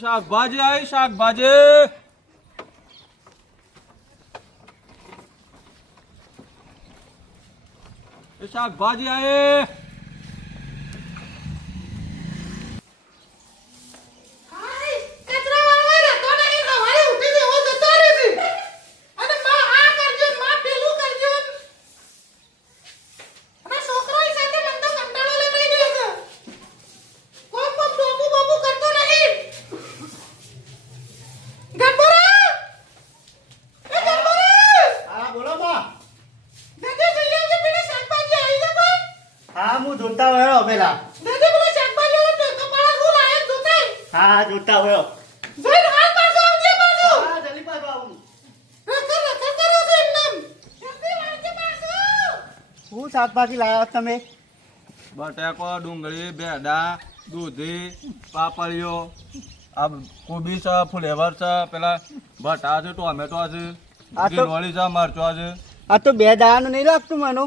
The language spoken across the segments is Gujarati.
શાકભાજી આવી શાકભાજી આવી જોતા હોય પેલા હા જોતા હોય શું શાકભાજી લાવ્યા તમે? બટાકો ડુંગળી ભેડા દૂધી પાપડીઓ આ કોબી છે ફુલેવર છે પેલા બટા છે ટોમેટો છે ગીરવાળી છે મરચો છે આ તો 2 દાવાનું નહીં લાગતું મને.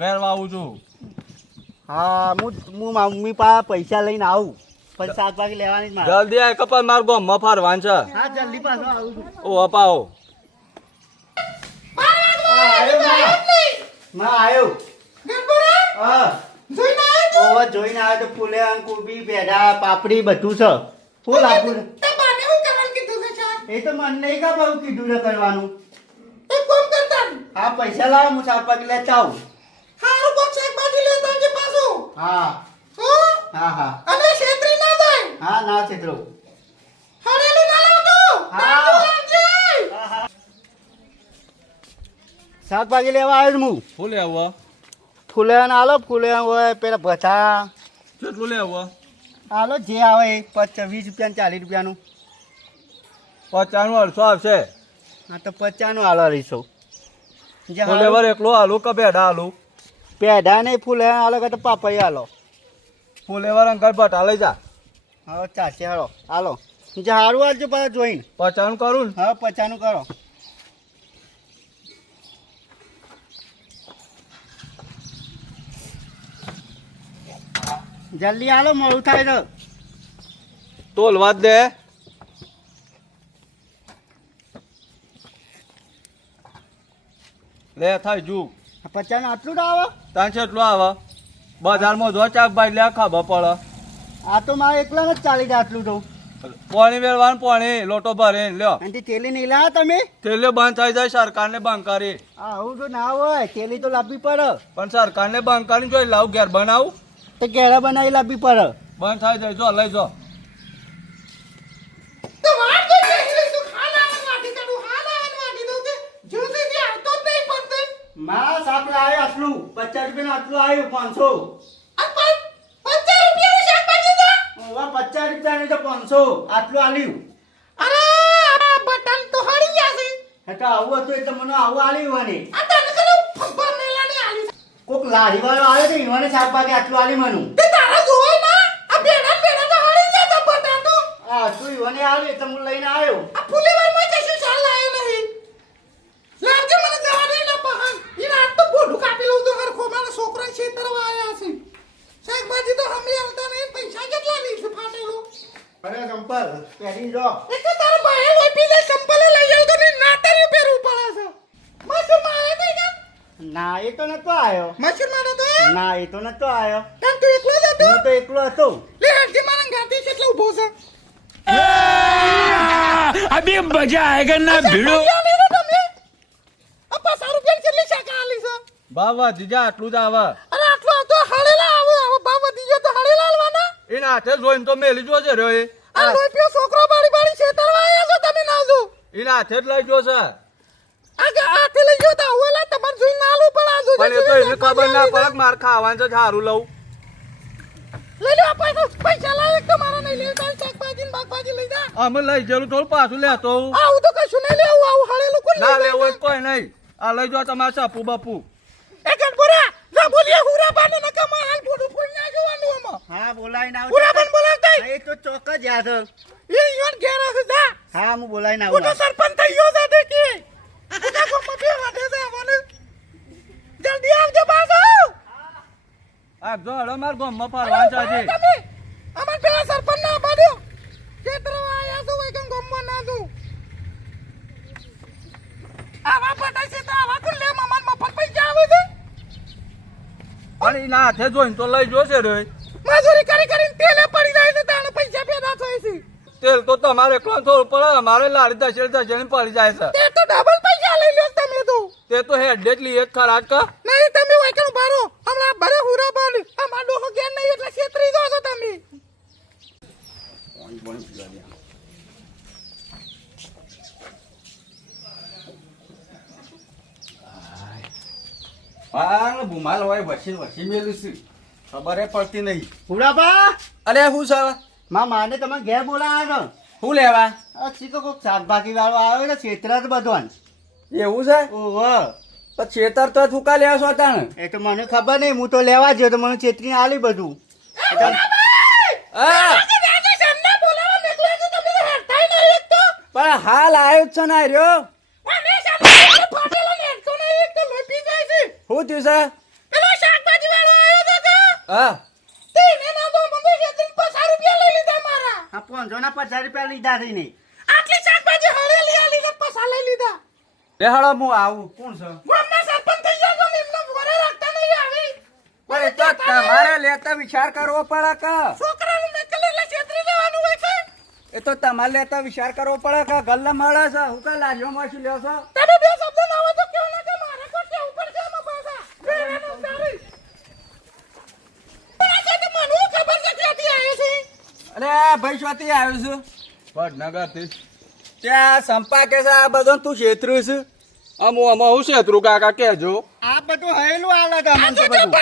ઘેર વાવું છું. હા હું મમ્મી પાસે પૈસા લઈને આવું પછી શાકભાજી લેવાની જ મારે. જલ્દી આય કપાલ માર ગામમાં ફરવાનું છે. હા જલ્દી પાછો આવું છું. ઓ અપાવો આવ્યો જોઈને આવ્યો તો ફૂલે કોબી ભેડા પાપડી બધું છે. ફૂલ આપું એ તો મને નહીં ખબર કીધું ને કરવાનું. હા પૈસા લાવો હું શાકભાજી લેતા આવું. હા હા હા હા ના છેતરો. શાકભાજી લેવા આવ્યો હું. ફૂલે આવો ફૂલે આલો ફૂલે હોય પેલા ભથા કેટલું લેવો હાલો જે આવે એ 20 રૂપિયા 40 રૂપિયાનું 50 અડસો આવશે. હા તો 50 હાલો રહીશો. ફુલેવર એકલો આલુ કે ભેડા આલુ? પેઢા નહીં ફૂલે હાલો કે તો પાપડી હાલો. ફુલેવર અંકલ બટા લઈ જા. હા ચાલશે હાલો હાલો જે સારું આવજો પાછા જોઈને. 50 કરું ને? હા 50 કરો. જલ્દી હાલો મોડું થાય તો. તોલવા જ દે. લે થાય જુ 50 આટલું જ આવે. તાન છે એટલું આવે બજારમાં જો શાકભાજી લે ખબર પડે. આ તો મારે એકલા જ ચાલી જાય આટલું તો. પાણી વેળવાનું પાણી લોટો ભરે લ્યો. અને તેલી નહીં લાવ્યા તમે? તેલે બંધ થઈ જાય સરકારને બંકારી. આવું તો ના હોય તેલી તો લાવવી પડે. પણ સરકારને બંકારી જોઈ લાવ ઘેર બનાવું તો ઘેરા બનાવી લાવવી પડે. બંધ થઈ જાય જો લઈ જો. માં શાક લાવ્યો આટલું 50 રૂપિયાનું આટલું આવ્યું 500. 50 રૂપિયાનું તો 500 આટલું આલ્યું. તો આવું હતું એટલે મને આવું આલ્યું ને. કોક લારી વાળો આવ્યો તો ઈવાને શાકભાજી આટલું આલી મનું. હા તું ઈવાને આલ્યું એટલે હું લઈને આવ્યો. અરે સંપલ પહેરી જો. ના એ તો નતો આવ્યો. ના એ તો નતો આવ્યો. હું તો એકલો હતો. अभी मजा आएगा ना भिड़ो. બાવા જીજા આટલું જ આવે. એના હાથે જોઈને તો મેલી જોજે રહ્યો એ. એના હાથે જ લઈ ગયો છે. પણ એ તો એને ખબર ના પડે માર ખાવાનું છે સારું લઉં. અમે લઈ જલું થોડું પાછું લેતો ના લેવું કોઈ નહીં. આ લઈ જો તમારે સાપુ બાપુ. હા બોલાઈને આવું. એ તો ચોક્કસ યાદ. હા હું બોલાઈને આવું. આ જો હડો માર ગામમાં ફરવાનું છે આજે. અમાર પેલા સરપંચ ના આબાદે એના હાથે જોઈને તો લઈ જોશે રે. મજૂરી કરી કરીને તેલે પડી જાય છે તાણે પૈસા પેદા થાય છે તેલ તો તમારે એકલો થોડું પડે, અમારે લારી દશેડ દશેડ પડી જાય છે. તે તો ડબલ પૈસા લઈ લ્યો તમે તો તે તો હેડ જેટલી એક ખરાક કા. નહીં તમે વાયકણ ભારો હમણાં ભરે હુરા બાલ અમાર ડોહો ગયા નહીં એટલે છેતરી દો છો તમે હા ભૂમાલ હોય વસી મેલું છે, ખબર પડતી નહીં. ફુલાબા અરે હું છે માને તમે ઘેર બોલાવ્યા શું લેવા? છો ચીકો કોક શાકભાજી વાળો આવ્યો ને છેતરા જ બધો એવું છે? ઓહો તો છેતર તો થૂકા લેવા છો તાણ. એ તો મને ખબર નહીં, હું તો લેવા ગયો તો મને છેતરીને આલી બધું. હા પણ હાલ આવ્યો જ છે ને રહ્યો. શું થયું છે? હા આ 550 રૂપિયા લીધા થઈ નહીં. બેહાડો હું આવું. કોણ છે? પણ એ તો તમારે લેતા વિચાર કરવો પડે કે એ તો તમારે લેતા વિચાર કરવો પડે કે ગલ્લા મળે છે હું કઈ લારીઓ માં શું લ્યો છો? અરે ભાઈ શોથી આવ્યો છું વડનગરથી. ત્યાં સંપા કે છે આ બધો તું છેતરું છે. આમાં હું છેતરું કાકા કેજો. આ બધું હયેલું આલે છે અમને તો બધું.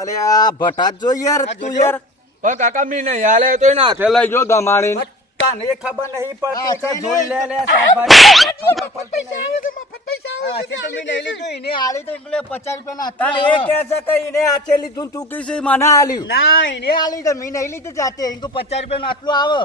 અરે આ ભટાત જો યાર તું યાર. પણ કાકા મી નહીં હાલે તો એના હાથે લઈ જો ગમાણી. તને ખબર નહીં પડતી કે જોઈ લે લે શાકભાજી. હા, છે તો મેં નહીં લીધું, એને આલી તો એટલે 50 રૂપિયાના તને હતા. એ કહે છે કે એને હાથે લીધું તું કીધું મને આલ્યું. ના એને આલી તો મેં નહીં લીધું જાતે, એને તો 50 રૂપિયાનું આટલું આવે.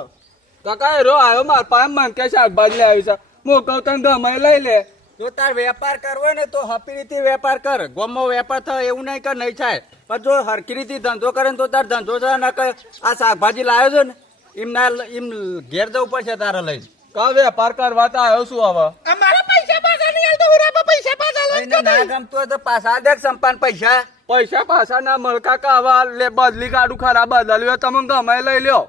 કાકા એ રો આવ્યો માર પાસે મન કે શાકભાજી લાવી છે. હું કહું તને ગમે લઈ લે. જો તાર વેપાર કરવો ને તો હપી રીતે વેપાર કર. ગમો વેપાર થાય એવું નહીં કર નહીં થાય. પણ જો હરખી રીતે ધંધો કરે ને તો તાર ધંધો છે ને કે આ શાકભાજી લાવ્યો છે ને એમ ના એમ ઘેર જવું પડશે તારે લઈને. કા વેપાર કરવા તો આવ્યો શું હવે? એને ના ગમતું હોય તો પાછા દે સંપાન પૈસા. પૈસા પાછા ના મળકા કા હવે લે બદલી કાઢું ખરાબ બદલ્યો તમે ગમે લઈ લ્યો.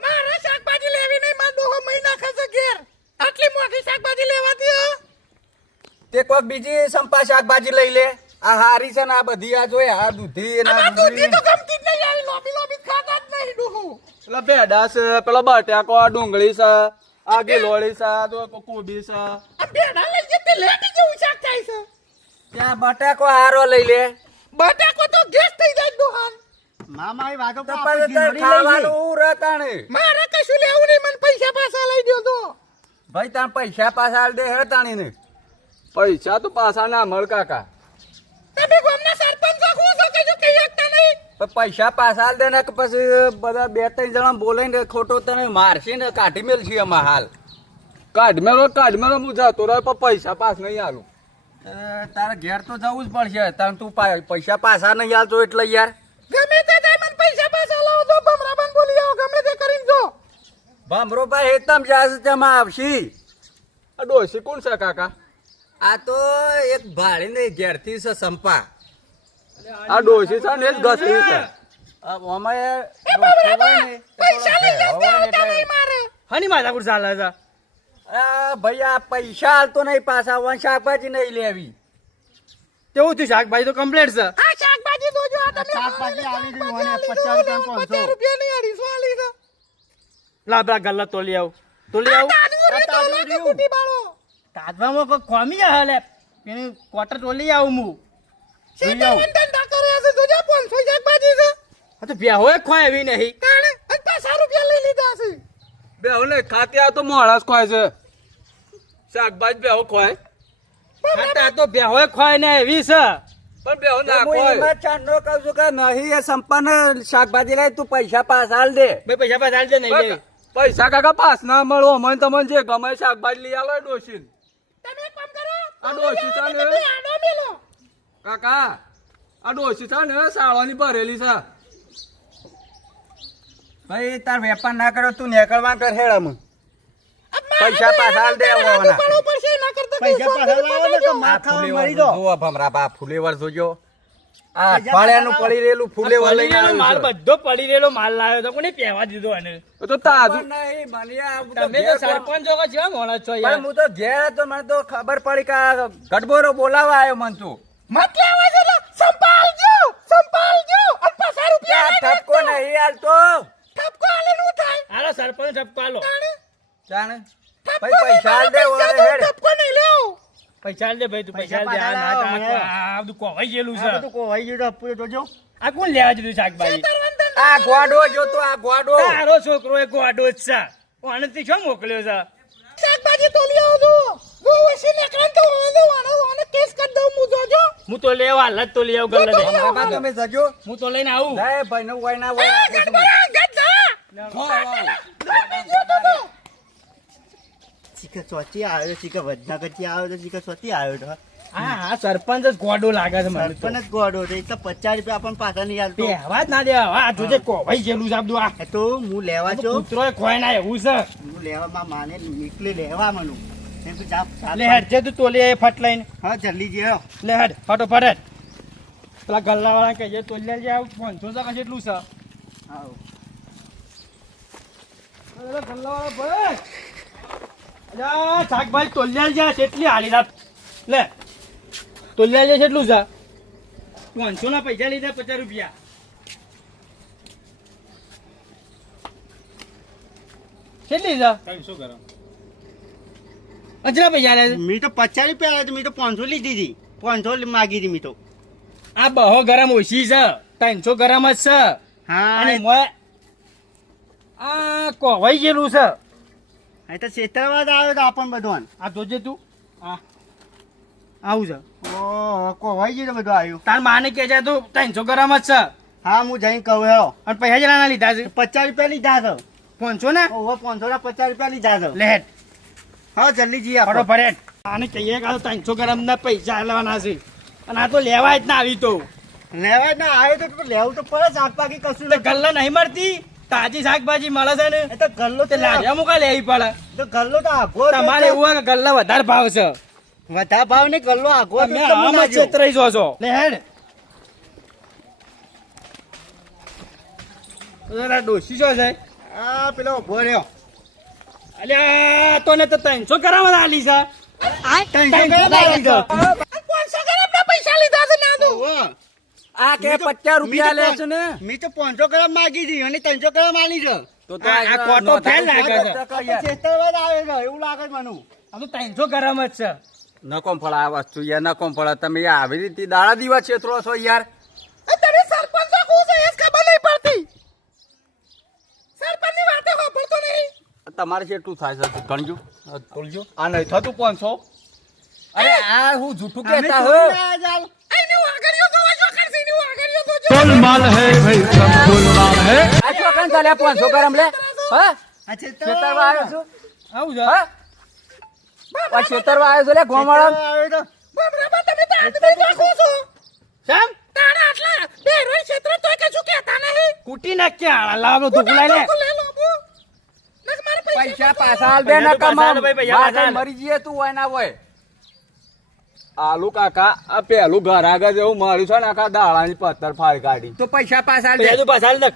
તે કોઈક બીજી સંપા શાકભાજી લઈ લે. આ હારી છે ને આ બધી આ જોઈ આ દૂધી ને આ ડુંગળી. પેલા ભેડા છે, પેલા બટાકો, ડુંગળી છે, આ ગીલોળી છે, આ જો કોબી છે. ત્યાં બટાકો હારો લઈ લે. બટાકો તો ગેસ થઈ જાય ડોહાન મામા એ વાતો તો પર પછી આપણે તાર ઘીમડી લઈ ખાવાનું ગઈ. હું રતાણે. મારે કશું લેવું નહીં મને પૈસા પાછા લઈ દો તો ભાઈ તાર પૈસા પાછા આલ દે હતાણી ને. પૈસા તો પાછા ના મળ કાકા. તમે ગામના સરપંચ છો શું કહેજો કઈ શકતા નહીં પણ પૈસા પાછા આલ દે ને કે પછી બધા 2-3 જણા બોલાઈને ખોટો તને મારશે ને કાઢી મેલશે અમાર હાલ. કાઢ મેલો હું જતો રહ્યો પણ પૈસા પાસ નહીં આલું. તારે ઘેર તો જવું જ પડશે. તાર તું પૈસા પાછા નહીં આલતો એટલે યાર. ગમે તે થાય મને પૈસા પાછા લાવો તો બમરાબાન બોલી આવો ગમે તે કરીને જો ભામરો ભાઈ હેતમ જાસ જમા આવશી. આ ડોશી કોણ છે કાકા? આ તો એક ભાડીને ઘેરથી છે સંપા. આ ડોશી છે ને એ જ ઘસરી છે. પૈસા લઈ જતા હતા નહીં મારે હની માથાકૂટ ચાલે છે? ભાઈ આ પૈસા હાલતો નહીં પાછા વન શાકભાજી નહીં લેવી. કેવું થયું? શાકભાજી તો કમ્પ્લીટ છે. આ શાકભાજી તો જો આ તમે શાકભાજી આલી દીધું મને શાકભાજી 50 50 રૂપિયા 500. રૂપિયા નહીં આલી શું આલી છે લા પેલા ગલ્લા તોલી આવું. તોલી આવું. તાજુ રે કુટી બાળો તાજવામાં કોઈ ખોમી જાય હાલે. એની ક્વાર્ટર તોલી આવું હું. સીધો ધંધા કર્યા છે જોજો 500 શાકભાજી છે હા તો ભેહોય ખોય એવી નહીં. તાણે 50 રૂપિયા લઈ લીધા છે બે હવે ખાતે આ તો મોળાસ ખોય છે. શાકભાજી બેહો ખોય ખાતા તો ભેહોય ખોય ને એવી છે. પણ બેહો ના ખોય. ચાંદનો કહું છું કે નહીં એ સંપાને શાકભાજી લાય તું પૈસા પાછા આલ દે. બે પૈસા પાછા આલજે નહીં લેવી. પૈસા કાકા પાસ ના મળો મને તમને જે ગમે શાકભાજી લઈ આલો ડોશી. તમે એક કામ કરો આ ડોશી છે ને તમે આડો મેલો કાકા આ ડોશી છે ને સાળવાની ભરેલી છે. ભાઈ તાર વેપાર ના કરો તું નીકળવા કર હેડમ. પૈસા પાછા આલ દે આવવાના. પડશે ના કરતા પૈસા પાછા લાવો ને તો માર ખાવા મરી દો. જોવો ભમરા બા ફુલેવર જોજો આ અઠવાડિયાનું પડી રહેલું ફુલેવર લઈને પડી રહેલો માલ આવ્યો છે. બધો પડી રહેલો માલ લાવ્યો તો કોને પહેવા દીધો એને તો તાજું ખબર નહીં, મને આ હું તો તમે તો ઘેર સરપંચ છો કે જેવા માણસ છો પણ યાર હું તો ઘેર હતો મને તો ખબર પડી કે આ ગડબોરો બોલાવા આવ્યો મન તો મત લેવા છે એટલે સંભાળજો અને પાછા રૂપિયા આ ઠપકો નહીં હાલતો ઠપકો આલે નું થાય હાલો સરપંચ ઠપકો આલો જાણે ભાઈ પૈસા આલ દે ઓને હેડ ઠપકો નહીં લેવો પૈસા આલ દે ભાઈ તું પૈસા આલ દે આ પૈસા ના પાછા આ બધું કોવાઈ ગયેલું આ છે બધું કોવાઈ ગયું તો પૂરે જોજો. આ કોણ લેવા દીધું શાકભાજી આ ગોડો જોતો આ ગોડો તારો છોકરો એ ગોડો જ છે આણંદથી શું મોકલ્યો છે શાકભાજી તોલી આવો જો વસી નીકળે તો ઓને કેસ કરી દઉં હું જોજો હું તો લેવા હાલ જ તો લઈ આવું ગલ્લે દે ભમરા બા તમે જજો હું તો લઈને આવું લે ભાઈ નું હોય ના હોય આપે શું? ચીકા ચોથી આવ્યો ચીકા વડનગરથી આવ્યો તો ચીકા ચોથી આવ્યો તો હા હા સરપંચ જ ગોડો લાગે છે મને તો સરપંચ જ ગોડો છે એટલે 50 રૂપિયા આપણને પાછા નહીં આલતો. પહેવા જ ના દેવા આ જોજે કોવાઈ ગયેલું છે આ બધું આ એ તો હું લેવા છો કૂતરોય ખોય ના એવું છે હું લેવામાં માને નીકળી લેવા મનું એમ તો જા લે હેડ જે તું તોલી આય ફટ લઈને હા જલ્દી જેવો લે હેડ ફટોફટ હેડ પેલા ગલ્લા વાળા કહીએ તોલી લેજે આવું 500 છે કેટલું છે આવો અરે ગલ્લા વાળા ભાઈ અલ્યા શાકભાજી તોલી લેજે કેટલી હાલી રાત લે તોલી લેજે કેટલું છે 500 ના પૈસા લીધા 50 રૂપિયા કેટલી છે 300 ગ્રામ અજરા પૈસા લે મેં તો 50 રૂપિયા આવ્યા તો મેં તો 500 લીધી હતી 500 માગી હતી મેં તો આ બહો ગરમ ઓછી છે 300 ગ્રામ જ છે હા અને મોય આ કોવાઈ ગયેલું છે એ તો છેતરવા જ આવ્યો તો આપણને બધું આ જોજે તું આ આવું છે ઓહો કોવાઈ ગયું તો બધું આવ્યું તાર માને કે છે તું 300 ગ્રામ જ છે હા હું જઈને કહું હેરો અને પૈસા જણા લીધા છે 50 રૂપિયા લીધા છે 500 ને ઓહો 500 ના 50 રૂપિયા લીધા છે લેટ હા જલ્દી જઈએ આપણે ફટોફટ હેડ. આને કહીએ કે 300 ગ્રામ ના પૈસા લેવાના છે અને આ તો લેવાય જ ના આવી તો લેવા ના આવ્યો તો લેવું તો પડે શાકભાજી કશું એટલે ગલ્લા નહીં મળતી તાજી શાકભાજી મળે છે ને એ તો ગલ્લો તે લાવ્યા મુકા લેવી પડે તો ગલ્લો તો આગો તમારે એવું હોય કે ગલ્લા વધારે ભાવ છે વધારે ભાવ ને ગલ્લો આગો તમે આમ જ છેતરાઈ જો છો લે હેડ જરા ડોશી છો છે આ પેલો ઉભો રહ્યો અલ્યા તો ને તો 300 ગ્રામ જ આલી છે 300 ગ્રામ આલી છે. 500 ગ્રામ ના પૈસા લીધા છે ના દો ઓહો. આ કે 50 રૂપિયા લે છે ને મેં તો 500 ગ્રામ માગી હતી અને 300 ગ્રામ આલી છે તો આ કોટો ફેલ લાગે છે આ તો છેતરવા જ આવે છે એવું લાગે છે મને આ તો 300 ગ્રામ જ છે નકોમ ફળ આ વસ્તુ યાર નકોમ ફળ તમે આવી રીતે દાડા દીવા છેતરો છો યાર તમે સરપંચ છો કોણ છે એ જ ખબર નહીં પડતી સરપંચની વાતે સાંભળતો નહીં તમારે કેટલું થાય છે ગણજો તોલજો આ નહીં થતું 500 અરે આ હું જૂઠું અમે કહેતા હો થોડી ના જાવ. આઈને વાગડ્યો તો વાજો કરસી ની વાગડ્યો તો જો गोलमाल है भाई सब गोलमाल है આ શું કાન ચાલે 500 ગ્રામ લે હા આ છેતરવા આવ્યો છું આવું છે હા આ છેતરવા આવ્યો છું લે ગોમાળા આવે તો બરાબર તમે તો આદમી નાખો છો કેમ તારા આટલા બે રોય ક્ષેત્ર તોય કશું કહેતા નહીં કુટી નાખ્યા લાવો ધોકું લઈ લે લે લો બુ નક મારા પૈસા પાછા આલ દે પૈસા ના તો પાછા આલ કમામ ભાઈ, પૈસા પાછા આલ. મરી જઈએ તું હોય ના હોય આલુ કાકા આ પેલું ઘર આગળ એવું માર્યું છે ને આખા દાડાની પથ્થર ફાડી કાઢી તો પૈસા પાછા આલ પૈસા દે તું પાછા આલ દે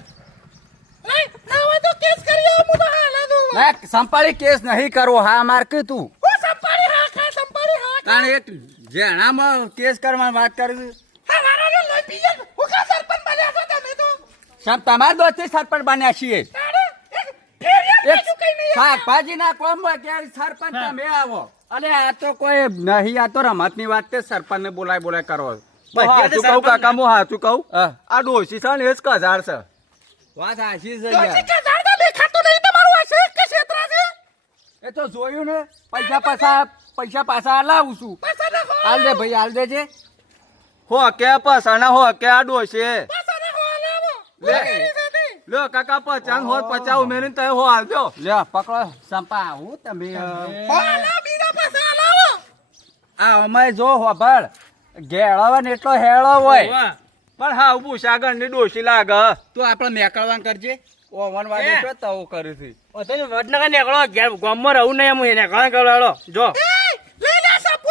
લઈ ના હોય તો કેસ કરી હું તો હાલા દઉં ના સંપાળી કેસ નહીં કરવો હા માર કે તું હું સંપાડી હા ખા સંપાડી હા કારણ એક જેણામાં કેસ કરવાની વાત કરી હવારાનો લોહી પીએ હું કા સરપંચ બન્યા છો તમે તો સાહેબ તમારા દોસ્તી સરપંચ બન્યા છીએ તારે એક ફેરિયા એક બીજું કઈ નહીં શાકભાજી ના કોમ હોય ત્યારે સરપંચ તમે આવો અરે આ તો કોઈ નહીં આ તો રમત ની વાત તે સરપંચ ને બોલાય કરો હાચું કહું કાકા હું હાચું કહું હા. આ ડોશી છે ને એ જ કજાર છે વાત સાચી છે દોશી યાર. કે ઝાડમાં દેખાતો નહીં તમારું આ છે કે ક્ષેત્ર છે એ તો જોયું ને પૈસા પાછા લાવું છું પાછા ના હો હાલ દે ભાઈ હાલ દેજે હો કે પસાના હો કે આ ડોશી પાછા ના હો લાવો લે. મારી સાથે લ્યો કાકા 50 હોત 50 ઉમેરીને તમે હો હાલજો લ્યો પકડો સંપા હું તમે હો લાવ બીજા પાછા લાવો આ અમે જો હોભળ ઘેળો ને એટલો હેળો હોય વાહ. પણ હા ભૂસાગર ની ડોશી લાગે તું આપણે મેકળવાન કરજે ઓવન વાગે એ. તો તવું કરી હતી ઓ તને વડનગર નીકળો ઘેર ગામમાં રહું નહીં એમ એને કાં કરો જો એ લઈ લે સબ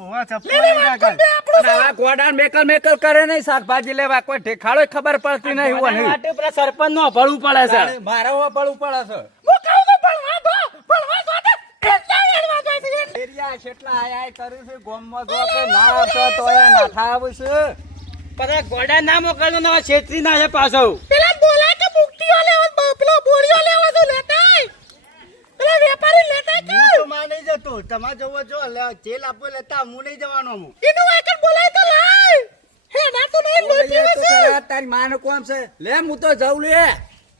ઓવા ચપ્પલ લઈ જા કર. અને આ ગોડાન મેકલ મેકલ કરે નહીં શાકભાજી લેવા કોઈ ઠેકાળો ખબર પડતી નહીં આના હોય માટે પેલા સરપંચ નો ભળવું પડે છે મારે પડવું પડે છે હું કહું છું ભણવા દો એટલા એડવા જાય છે એરિયા કેટલા આયા કર્યું છે ગોમમાં જો કે ના આવશે તો એ નાઠા આવશે બધા ગોડા ના મોકલજો ને છેતરી ના છે પાછો પેલા બોલા કે મુક્તિઓ લેવા પેલો બોરીઓ લેવા તો લેતાય પેલા વેપારી લેતાય કે હું તો માં નહીં જતો તમારે જવો જો જેલ આપો લેતા હું નહીં જવાનો હું એનું વાકર બોલાય તો લાય હે ના તો નહીં લોટી એ તો છે તારા- તારી માને કોમ છે લે હું તો જાઉં લે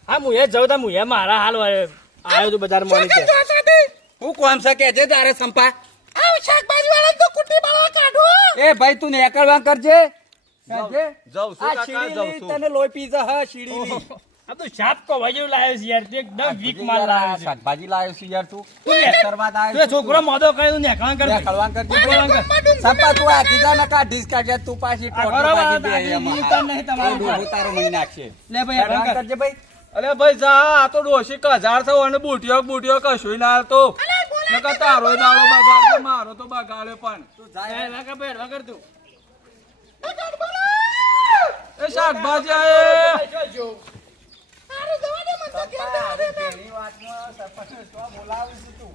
હા હું એ જઉં તા હું એ મારા હાલ આવ્યો તું બજાર માં કે જોસાથી હું કોમ છે કે જે તારે સંપા આવ શાકભાજી વાળા તો કુટી બાળવા કાઢો એ ભાઈ તું નીકળવા કરજે કરજે. જાઉં છું આ કાકા, શીડી જાઉં લી છું. તને લોહી પીઝા હા શીડી લી. આ તો શાપ કો ભાઈ લાવ્યો છે યાર તે એકદમ વીક માલ લાવ્યો છે શાકભાજી લાવ્યો છું યાર તું તું ને- કરવા તું એ આવ્યો છોકરો મોદો કર્યો ને કાં કર નીકળવા કરજે સંપા તું આ કીધા ના કાઢીશ કાઢે તું પાછી આ ટોટલ બરાબર, ભાજી દે આ એમાં. ઈ કામ નહીં તમારું. આ ડૂબું તારું મહી નાખશે લે ભાઈ આ કામ કર. કરજે ભાઈ અરે ભાઈ જા આ તો ડોશી કજાર થયો અને બુટીઓ કશું ના હાલતો નકર તારો દાડો બગાડતો મારો તો બગાડ્યો પણ એ વાગા ભાઈ વાગર તું એ શાકભાજી આયે. સારું જવા દે મને તો ઘેર જવા દે પેલી વાતમાં સરપંચને તો બોલાવું છું તું.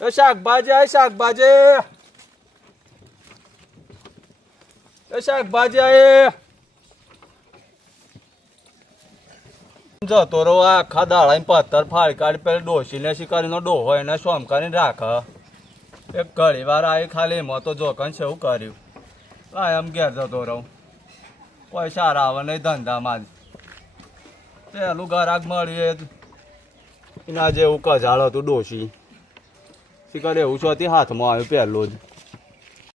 એ શાકભાજી આયે શાકભાજી એ શાકભાજી આયે જતો રહો આ આખા દાડા પથ્થર ફાડી કાઢી પેલા ડોસીને શિકારીનો ડોહો એને સોમકારીને રાખ એક ઘડી વાર આવી ખાલી એમાં તો જોકન છે એવું કર્યું આ એમ ઘેર જતો રહું કોઈ સારા આવે નહીં ધંધામાં જ પેલું ગરાક મળીએ એના જેવું કજાળ હતું ડોશી શિકાર એવું છોથી હાથમાં આવ્યું પહેલું જ